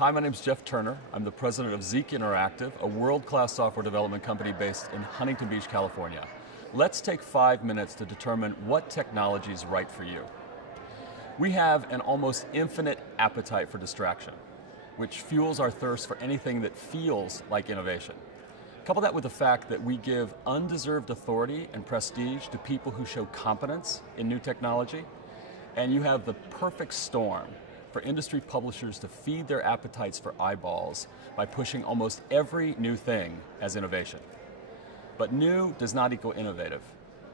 Hi, my name is Jeff Turner. I'm the president of Zeek Interactive, a world-class software development company based in Huntington Beach, California. Let's take 5 minutes to determine what technology is right for you. We have an almost infinite appetite for distraction, which fuels our thirst for anything that feels like innovation. Couple that with the fact that we give undeserved authority and prestige to people who show competence in new technology, and you have the perfect storm for industry publishers to feed their appetites for eyeballs by pushing almost every new thing as innovation. But new does not equal innovative.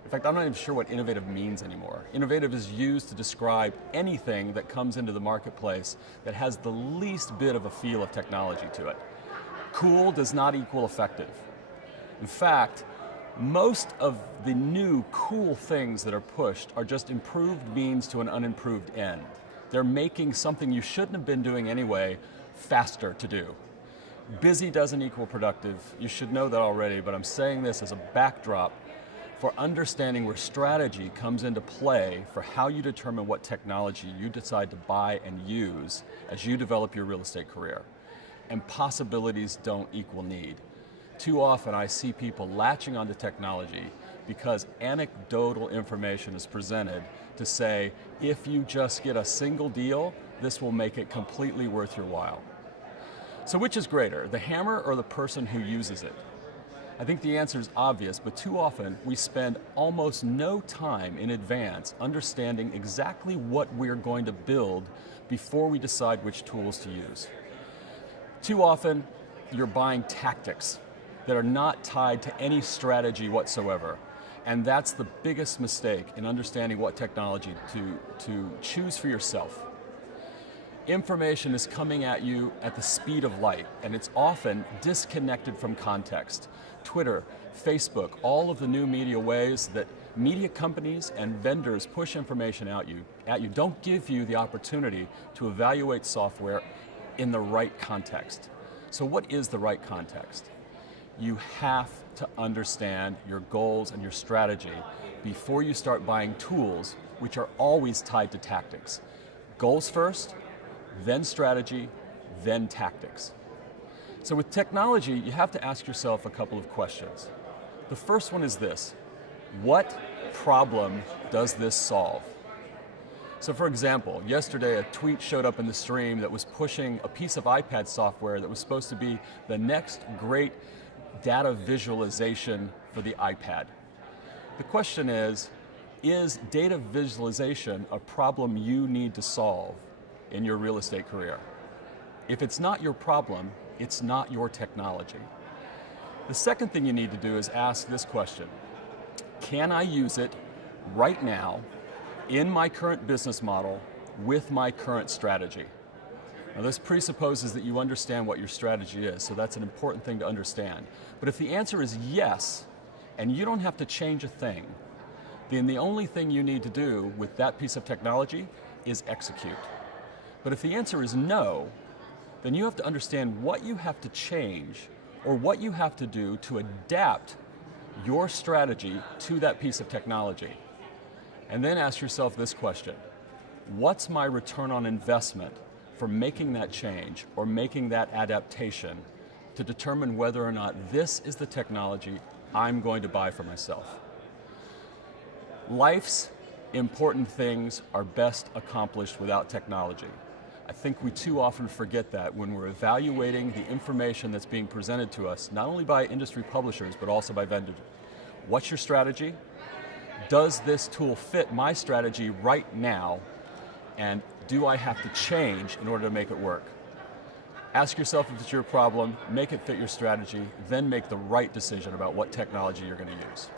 In fact, I'm not even sure what innovative means anymore. Innovative is used to describe anything that comes into the marketplace that has the least bit of a feel of technology to it. Cool does not equal effective. In fact, most of the new cool things that are pushed are just improved means to an unimproved end. They're making something you shouldn't have been doing anyway faster to do. Busy doesn't equal productive. You should know that already, but I'm saying this as a backdrop for understanding where strategy comes into play for how you determine what technology you decide to buy and use as you develop your real estate career. And possibilities don't equal need. Too often I see people latching onto technology because anecdotal information is presented to say, if you just get a single deal, this will make it completely worth your while. So which is greater, the hammer or the person who uses it? I think the answer is obvious, but too often we spend almost no time in advance understanding exactly what we're going to build before we decide which tools to use. Too often you're buying tactics that are not tied to any strategy whatsoever. And that's the biggest mistake in understanding what technology to choose for yourself. Information is coming at you at the speed of light, and it's often disconnected from context. Twitter, Facebook, all of the new media ways that media companies and vendors push information at you don't give you the opportunity to evaluate software in the right context. So what is the right context? You have to understand your goals and your strategy before you start buying tools, which are always tied to tactics. Goals first, then strategy, then tactics. So with technology, you have to ask yourself a couple of questions. The first one is this: what problem does this solve? So for example, yesterday a tweet showed up in the stream that was pushing a piece of iPad software that was supposed to be the next great data visualization for the iPad. The question is data visualization a problem you need to solve in your real estate career? If it's not your problem, it's not your technology. The second thing you need to do is ask this question: can I use it right now in my current business model with my current strategy? Now this presupposes that you understand what your strategy is, so that's an important thing to understand. But if the answer is yes, and you don't have to change a thing, then the only thing you need to do with that piece of technology is execute. But if the answer is no, then you have to understand what you have to change or what you have to do to adapt your strategy to that piece of technology. And then ask yourself this question: what's my return on investment for making that change or making that adaptation to determine whether or not this is the technology I'm going to buy for myself? Life's important things are best accomplished without technology. I think we too often forget that when we're evaluating the information that's being presented to us, not only by industry publishers, but also by vendors. What's your strategy? Does this tool fit my strategy right now? And do I have to change in order to make it work? Ask yourself if it's your problem, make it fit your strategy, then make the right decision about what technology you're going to use.